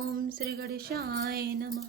ओम श्री गणेशाय नमः।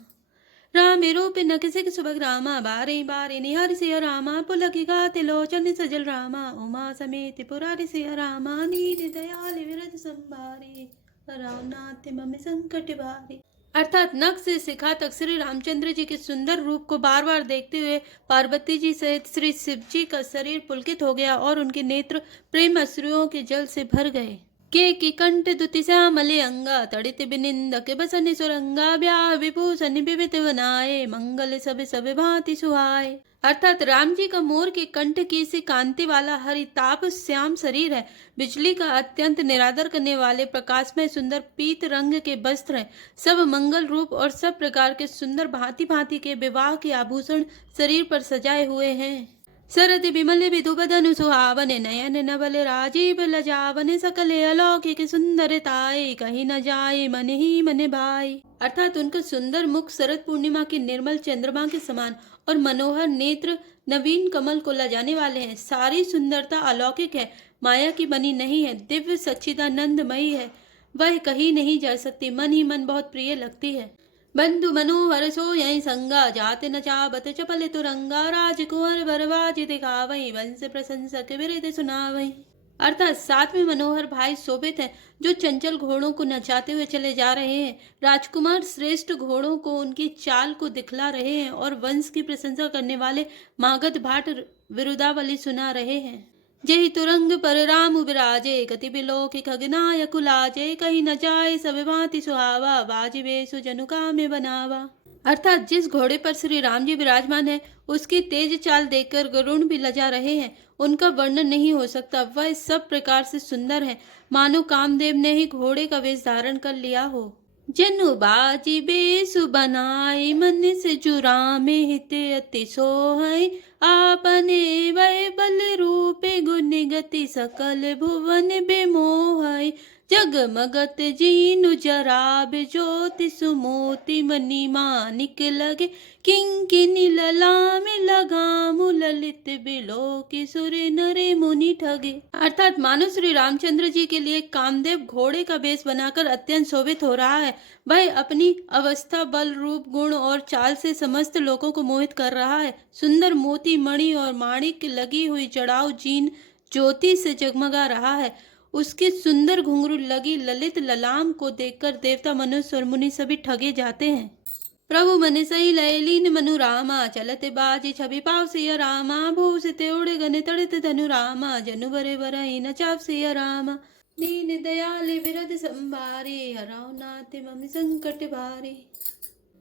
रामे रूपे नखसिक सुभग रामा बारे बारे निहारि सिया रामा पुलकी गाते लोचन सजल रामा उमा समेत पुरारि सिया रामा दीन दयाल विरद संभारे रामनाथ मम संकट भारे। अर्थात नख से शिखा तक श्री रामचंद्र जी के सुंदर रूप को बार बार देखते हुए पार्वती जी सहित श्री शिव जी का शरीर पुलकित हो गया और उनके नेत्र प्रेम अश्रुओं के जल से भर गए। के कंठ दुति श्यामले अंगा तड़ित बिनिंदक बसन सुरंगा ब्या विभूषण विविध बनाए मंगल सब सब भांति सुहाए। अर्थात राम जी का मोर के कंठ की सी कांति वाला हरिताप श्याम शरीर है। बिजली का अत्यंत निरादर करने वाले प्रकाश में सुंदर पीत रंग के वस्त्र हैं। सब मंगल रूप और सब प्रकार के सुंदर भांति भांति के विवाह के आभूषण शरीर पर सजाए हुए हैं। सरति विमल विधुबधनु सुहावने नयन नवल राजीव लजावने सकले अलौकिक सुंदरताए कहीं न जाए मन ही मन भाई। अर्थात उनका सुंदर मुख शरद पूर्णिमा की निर्मल चंद्रमा के समान और मनोहर नेत्र नवीन कमल को लजाने वाले हैं। सारी सुंदरता अलौकिक है, माया की बनी नहीं है, दिव्य सच्चिदानंदमयी है, वह कहीं नहीं जा सकती, मन ही मन बहुत प्रिय लगती है। बंधु मनोहर सो यही संगा जाते न चाबत चपल तुरंगा राजकुंवर बरबाज दिखावई वंश प्रशंसक विरद सुनावई। अर्थात साथ में मनोहर भाई शोभित हैं जो चंचल घोड़ों को नचाते हुए चले जा रहे हैं। राजकुमार श्रेष्ठ घोड़ों को उनकी चाल को दिखला रहे हैं और वंश की प्रशंसा करने वाले मागध भाट विरुदावली सुना रहे हैं। जय तुरंग पर राम विराजे गति बिलोक खगनाय कुलाजे कहीं न जाए सब भांति सुहावा बाजिबे सुजनुका में बनावा। अर्थात जिस घोड़े पर श्री राम जी विराजमान है उसकी तेज चाल देखकर गरुण भी लजा रहे हैं। उनका वर्णन नहीं हो सकता, वह सब प्रकार से सुंदर है, मानो कामदेव ने ही घोड़े का वेश धारण कर लिया हो। जनु बाजी बेसु बनाई मन से जुरामे हित अति सोहै आपने वै बल रूपे गुण गति सकल भुवन बेमोहै जगमगत जीनु जराब ज्योति सुमोति मणि मानिक लगे किंकिनी ललाम लगामु ललित बिलोकी सुर नरे मुनि ठगे। अर्थात मानो श्री रामचंद्र जी के लिए कामदेव घोड़े का वेश बनाकर अत्यंत शोभित हो रहा है। वह अपनी अवस्था बल रूप गुण और चाल से समस्त लोगों को मोहित कर रहा है। सुंदर मोती मणि और माणिक लगी हुई जड़ाऊ जीन ज्योति से जगमगा रहा है। उसकी सुंदर घुंघरू लगी ललित ललाम को देखकर देवता मनुष्य और मुनि सभी ठगे जाते हैं। प्रभु मन सही लयलीन मनु रामा चलते बाजी छवि पाव सिया रामा भूषित उड़ गने तड़ित धनु रामा जनु बरे बरही न चाप सिया रामा दीन दयाल विरद संभारे हराओ नाथ मम संकट भारे।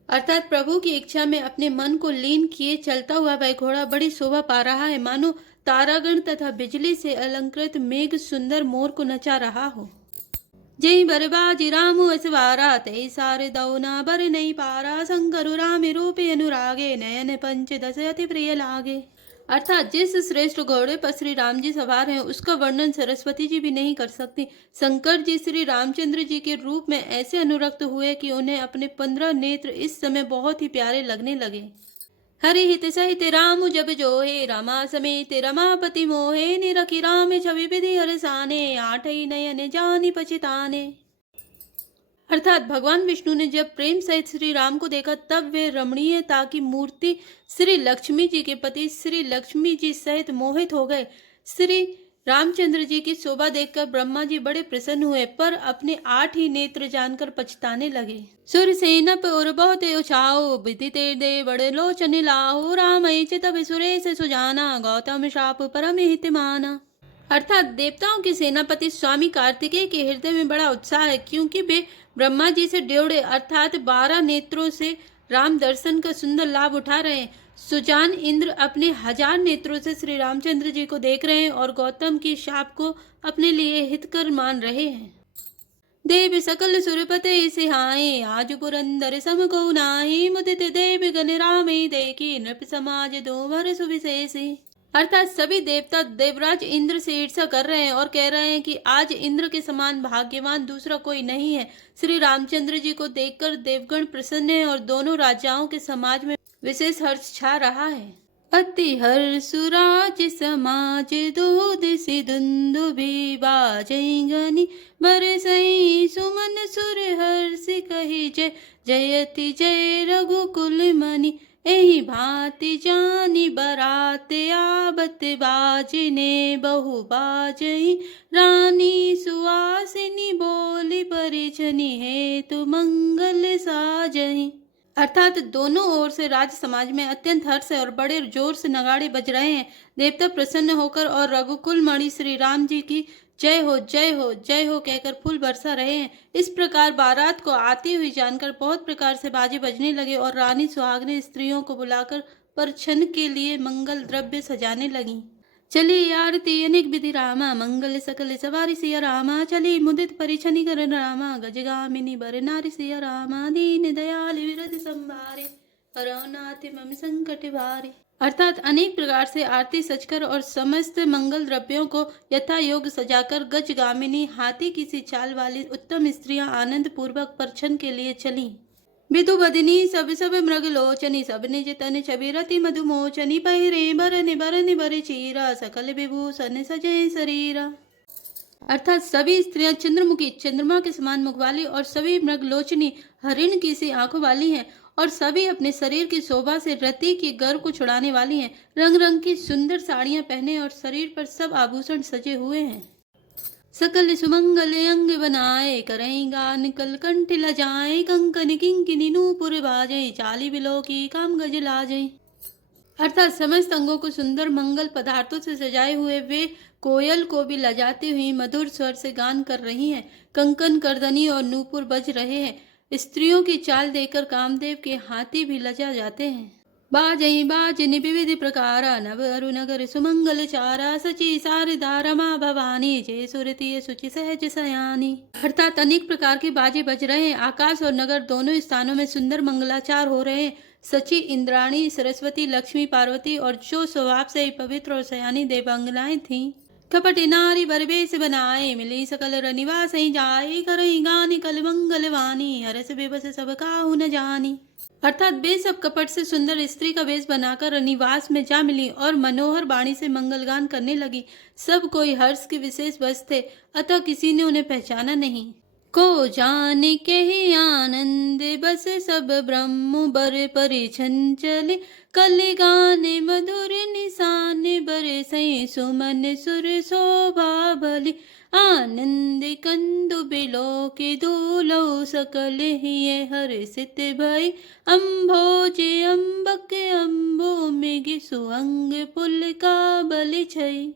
अर्थात प्रभु की इच्छा में अपने मन को लीन किए चलता हुआ वह घोड़ा बड़ी शोभा पा रहा है, मानो तारागण तथा बिजली से अलंकृत मेघ सुंदर मोर को नचा रहा हो। जय बरबाजी रामु असवारा तय सारे दौना बर नहीं पारा शंकरु राम रूपे अनुरागे नयन पंच दस अति प्रिय लागे। अर्थात जिस श्रेष्ठ घोड़े पर श्री राम जी सवार हैं उसका वर्णन सरस्वती जी भी नहीं कर सकती। शंकर जी श्री रामचंद्र जी के रूप में ऐसे अनुरक्त हुए कि उन्हें अपने 15 नेत्र इस समय बहुत ही प्यारे लगने लगे। हरि हित सहित राम जब जोहे रमा समेत रमापति मोहे निरखी राम छवि विधि हरसाने आठई नयन जानी पछिताने। अर्थात भगवान विष्णु ने जब प्रेम सहित श्री राम को देखा तब वे रमणीयता की मूर्ति श्री लक्ष्मी जी के पति श्री लक्ष्मी जी सहित मोहित हो गए। श्री रामचंद्र जी की शोभा देखकर ब्रह्मा जी बड़े प्रसन्न हुए, पर अपने 8 ही नेत्र जानकर पछताने लगे। सुर सेन और बहुत उछाओ विधि ते दे बड़े लोचन लाओ राम चितव सुरेश सुजाना गौतम शाप परम हित माना। अर्थात देवताओं के सेनापति स्वामी कार्तिकेय के हृदय में बड़ा उत्साह है, क्योंकि वे ब्रह्मा जी से ड्योढ़े अर्थात 12 नेत्रों से राम दर्शन का सुंदर लाभ उठा रहे हैं। सुजान इंद्र अपने 1000 नेत्रों से श्री रामचंद्र जी को देख रहे हैं और गौतम की शाप को अपने लिए हितकर मान रहे हैं। देव सकल सुरपते सिहाए आज पुरंदर सम को नाहि मुदित देव गण रामे देखी नृप समाज दो भर सुविशेषी। अर्थात सभी देवता देवराज इंद्र से ईर्ष्या कर रहे हैं और कह रहे हैं कि आज इंद्र के समान भाग्यवान दूसरा कोई नहीं है। श्री रामचंद्र जी को देखकर देवगण प्रसन्न है और दोनों राजाओं के समाज में विशेष हर्ष छा रहा है। अति हर्षुराज समाज दूध सी दुंदुभि बाजई गनी बरसई सुमन सुर हर्ष कही जय जयति जय रघुकुल मनि एहि भांति जानी बरात आबत बाजने बहु बाजई रानी सुवासिनी बोली परिजनि हेतु मंगल साजई। अर्थात दोनों ओर से राज समाज में अत्यंत हर्ष और बड़े जोर से नगाड़े बज रहे हैं। देवता प्रसन्न होकर और रघुकुल मणि श्री राम जी की जय हो जय हो जय हो कहकर फूल बरसा रहे हैं। इस प्रकार बारात को आती हुई जानकर बहुत प्रकार से बाजे बजने लगे और रानी सुहागने स्त्रियों को बुलाकर परछन के लिए मंगल द्रव्य सजाने लगी। चली आरती अनेक विधि रामा मंगल सकल सवारी सिया रामा चली मुदित परिछनि कर रामा गजगामिनी बर नारी सिया रामा दीन दयाल विरध संभारे हरनाथ मम संकट भारे। अर्थात अनेक प्रकार से आरती सजकर और समस्त मंगल द्रव्यों को यथा योग सजाकर गजगामिनी हाथी की सी चाल वाली उत्तम स्त्रियां आनंद पूर्वक परछन के लिए चली। विदु बदिनी सब सब मृग लोचनी सब निज तन छबिरति मधुमोचनी पहिरे बरनि बरि चीरा सकल विभूषण सजय शरीरा। अर्थात सभी स्त्रियां चंद्रमुखी चंद्रमा के समान मुख वाली और सभी मृगलोचनी हरिण की सी आंखों वाली हैं और सभी अपने शरीर की शोभा से रति की गर्व को छुड़ाने वाली हैं। रंग रंग की सुंदर साड़ियां पहने और शरीर पर सब आभूषण सजे हुए हैं। सकल सुमंगल अंग बनाए करई गान कलकंठ लजाए कंकन किंकिनी नूपुर बाजे चाली बिलो की काम गज लाजे। अर्थात समस्त अंगों को सुंदर मंगल पदार्थों से सजाए हुए वे कोयल को भी लजाती हुई मधुर स्वर से गान कर रही हैं। कंकन करदनी और नूपुर बज रहे हैं। स्त्रियों की चाल देखकर कामदेव के हाथी भी लजा जाते हैं। बाजई बाजनि विविध प्रकारा नव अरु नगर सुमंगल चारा सची शारदा रमा भवानी जय सुरती सुचि सहज सयानी। अर्थात अनेक प्रकार के बाजे बज रहे हैं। आकाश और नगर दोनों स्थानों में सुंदर मंगलाचार हो रहे हैं। सची इंद्राणी सरस्वती लक्ष्मी पार्वती और जो स्वभाव से ही पवित्र और सयानी देवांगनाएं थीं कपटी नारी बरबेस बनाए मिली सकल रनिवास ही जाए करई गानी कल मंगल वानी हरस बेबस सब काहू न जानी। अर्थात वे सब कपट से सुंदर स्त्री का वेश बनाकर निवास में जा मिली और मनोहर वाणी से मंगलगान करने लगी। सब कोई हर्ष के विशेष बस थे, अतः किसी ने उन्हें पहचाना नहीं। को जाने के ही आनंद बस सब ब्रह्म बर परिछन चले कलि गाने मधुर निशान बरे सई सुमन सुर शोभा बलि आनंद कंदु बिलो के दूलो सकल ही हर्षित भई अम्भोज अम्बक अम्बो मृग सुअंग पुल का बलि छई।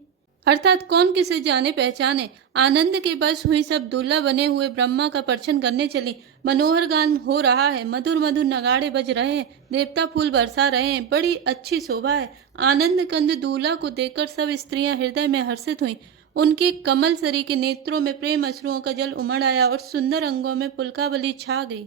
अर्थात कौन किसे जाने पहचाने। आनंद के बस हुई सब दूल्हा बने हुए ब्रह्मा का परछन करने चली। मनोहर गान हो रहा है, मधुर मधुर नगाड़े बज रहे हैं, देवता फूल बरसा रहे हैं, बड़ी अच्छी शोभा है। आनंद कंद दूल्हा को देखकर सब स्त्रियां हृदय में हर्षित हुईं। उनके कमल सरी के नेत्रों में प्रेम अश्रुओं का जल उमड़ आया और सुंदर अंगों में पुलकावली छा गई।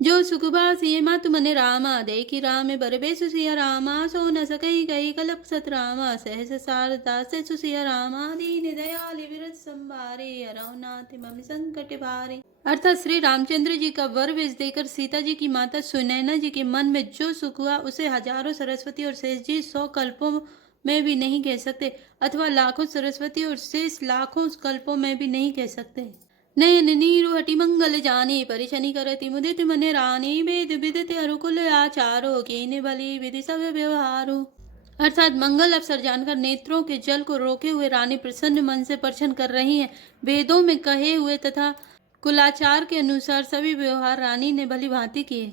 जो सुखबा सिय मातु मने रामा देखी राम बरबेसु सिया रामा सो न सकई कई कलप सत रामा सहस शारदा से सुसिया रामा दीन दयाल विरत संभारे अरवनाथ मम संकट भारे। अर्थात श्री रामचंद्र जी का वर वेश देकर सीता जी की माता सुनैना जी के मन में जो सुख हुआ उसे हजारों सरस्वती और शेष जी 100 कल्पों में भी नहीं कह सकते, अथवा लाखों सरस्वती और शेष लाखों कल्पों में भी नहीं कह सकते। नयन नीरु हटि मंगल जानी परिछनि करति मुदित मन रानी वेद विदित अरुकुल आचारो कीन बलि विधि सब व्यवहारो। अर्थात मंगल अवसर जानकर नेत्रों के जल को रोके हुए रानी प्रसन्न मन से परछन कर रही हैं। वेदों में कहे हुए तथा कुलाचार के अनुसार सभी व्यवहार रानी ने भली भांति किए।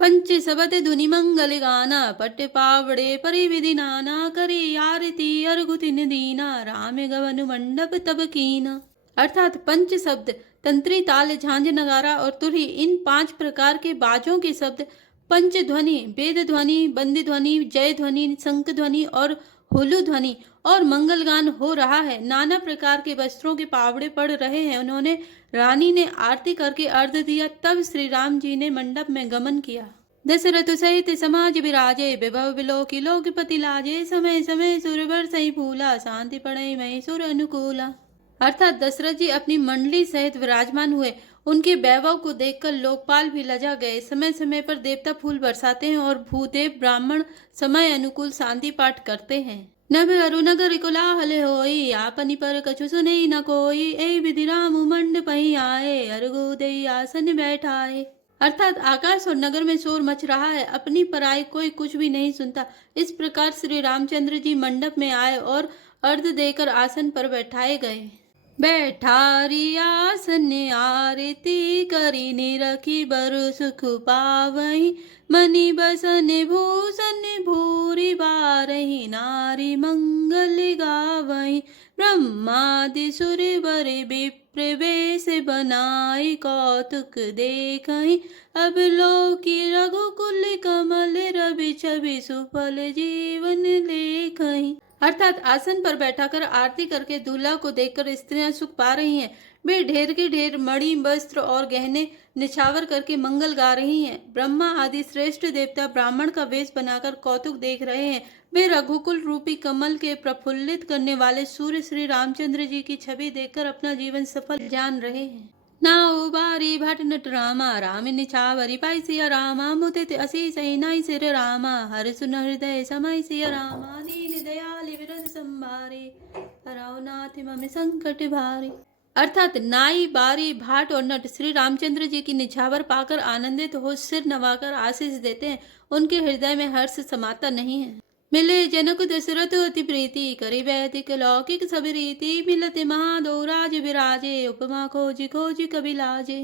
पंच सबद धुनि मंगल गाना पट्ट पावड़े परिविधि नाना करी आरती अर्घुतिन दीना राम गवन मंडप तब कीना। अर्थात पंच शब्द तंत्री ताल झांझ नगारा और तुरही इन 5 प्रकार के बाजों के शब्द पंच ध्वनि वेद ध्वनि बंदी ध्वनि जय ध्वनि शंख ध्वनि और हुलु ध्वनि और मंगल गान हो रहा है। नाना प्रकार के वस्त्रों के पावड़े पड़ रहे हैं। उन्होंने रानी ने आरती करके अर्घ दिया, तब श्री राम जी ने मंडप में गमन किया। दशरथ सहित समाज विराजे विभव विलोकी लोकपति लाजे समय समय सुरवर सही फूला शांति पड़े मई सुर अनुकूला। अर्थात दशरथ जी अपनी मंडली सहित विराजमान हुए। उनके वैभव को देखकर लोकपाल भी लजा गए। समय समय पर देवता फूल बरसाते हैं और भूदेव ब्राह्मण समय अनुकूल शांति पाठ करते हैं। नभ अरु नगर कोलाहल होई, आपनी पर कछु सुने न कोई, ए विधि राम मंडप ही आए, अर्घो दई आसन बैठाए। अर्थात आकाश और नगर में शोर मच रहा है, अपनी पराई कोई कुछ भी नहीं सुनता। इस प्रकार श्री रामचंद्र जी मंडप में आए और अर्घ देकर आसन पर बैठाए गए। बैठारी आसन आरती करी निरखी बरु सुख पावही, मणि बसन भूषण भूरि बारही, नारी मंगल गावही। ब्रह्मादि सुर वर विप्र वेश बनाई, कौतुक देखही, अब लोकी रघुकुल कमल रवि छवि, सुफल जीवन लेखही। अर्थात आसन पर बैठाकर आरती करके दूल्हा को देखकर स्त्रियां सुख पा रही हैं। वे ढेर के ढेर मणि वस्त्र और गहने निछावर करके मंगल गा रही हैं। ब्रह्मा आदि श्रेष्ठ देवता ब्राह्मण का वेश बनाकर कौतुक देख रहे हैं। वे रघुकुल रूपी कमल के प्रफुल्लित करने वाले सूर्य श्री रामचंद्र जी की छवि देखकर अपना जीवन सफल जान रहे हैं। नाउ बारी भट नट रामा, राम निछावरी पाई सिया रामा, मुदित असी सही नाई सिर रामा, हर सुन हृदय समय सिया रामा, दीन दयाल विरद संभारे, हराओ नाथ मम संकट भारे। अर्थात नाई बारी भाट और नट श्री रामचंद्र जी की निछावर पाकर आनंदित हो सिर नवाकर आशीष देते हैं। उनके हृदय में हर्ष समाता नहीं है। मिले जनक दशरथ अति प्रीति, करी वैदिक लौकिक सब रीति, मिलते महादो राज विराजे, उपमा खोजी खोजी कभी लाजे।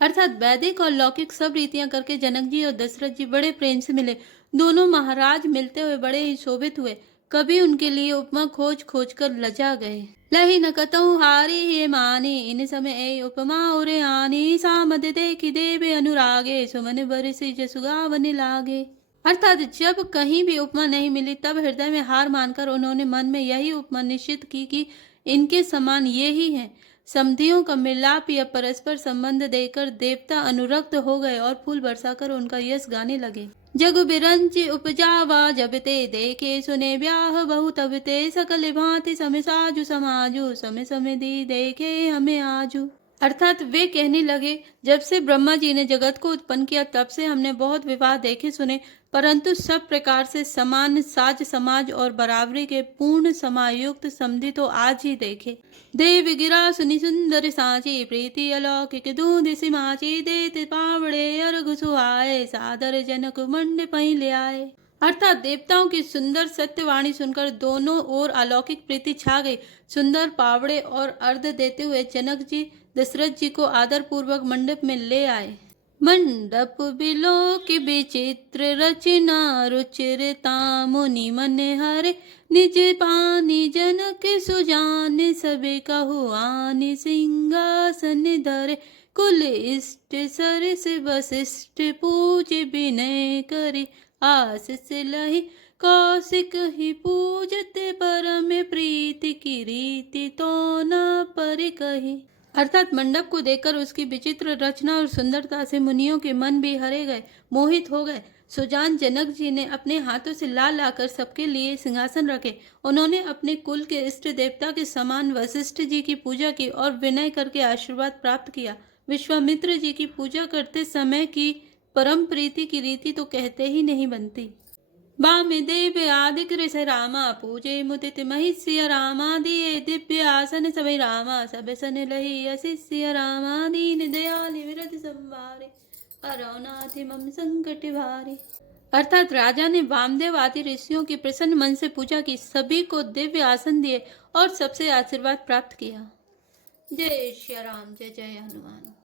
अर्थात वैदिक और लौकिक सब रीतियां करके जनक जी और दशरथ जी बड़े प्रेम से मिले। दोनों महाराज मिलते हुए बड़े ही शोभित हुए। कभी उनके लिए उपमा खोज खोज कर लजा गए। लही न कतहु हारी हे मानी, इन समय ए उपमा और आनी, सामद देखी देवे अनुरागे, सुमन बरसी जसुगावन लागे। अर्थात जब कहीं भी उपमा नहीं मिली तब हृदय में हार मानकर उन्होंने मन में यही उपमा निश्चित की कि इनके समान ये ही हैं। समधियों का मिलाप या परस्पर संबंध देकर देवता अनुरक्त हो गए और फूल बरसाकर उनका यश गाने लगे। जग बिरंच उपजावा जब ते, देखे सुने ब्याह बहु तब ते, सकल भांति समय साजु समाजु, समय समय दी देखे हमें आजू। अर्थात वे कहने लगे, जब से ब्रह्मा जी ने जगत को उत्पन्न किया तब से हमने बहुत विवाह देखे सुने, परंतु सब प्रकार से समान साज समाज और बराबरी के पूर्ण समायुक्त समधि तो आज ही देखे। देव गिरा सुनी सुंदर साची, प्रीति अलौकिक दूध सिमाची, देते पावड़े अर्घ सुहाए, सादर जनक मंडप ही ले आए। अर्थात देवताओं की सुंदर सत्यवाणी सुनकर दोनों ओर अलौकिक प्रीति छा गई। सुंदर पावड़े और अर्घ देते हुए जनक जी दशरथ जी को आदर पूर्वक मंडप में ले आए। मंडप बिलोक विचित्र रचना, रुचिरता मुनि मन हरे, निज पानी जनक सुजान, सबे कहु आनि सिंहासन धरे, कुल इष्ट सरस वशिष्ठ पूज विनय करे, आशीष लहि कौशिक ही पूजत, परम प्रीति की रीति तो न पर कही। अर्थात मंडप को देखकर उसकी विचित्र रचना और सुंदरता से मुनियों के मन भी हरे गए, मोहित हो गए। सुजान जनक जी ने अपने हाथों से ला लाकर सबके लिए सिंहासन रखे। उन्होंने अपने कुल के इष्ट देवता के समान वशिष्ठ जी की पूजा की और विनय करके आशीर्वाद प्राप्त किया। विश्वामित्र जी की पूजा करते समय की परम प्रीति की रीति तो कहते ही नहीं बनती। वामदेव आदि कृष रामा, पूजे मुदित महिष्य रामा, दिए दिव्य आसन सभै रामा, सब सन लही अशिष्य रामा, दीन दयाल विरद संवारे, अरौनाथ मम संकट भारे। अर्थात राजा ने वामदेव आदि ऋषियों की प्रसन्न मन से पूजा की, सभी को दिव्य आसन दिए और सबसे आशीर्वाद प्राप्त किया। जय श्री राम, जय जय हनुमान।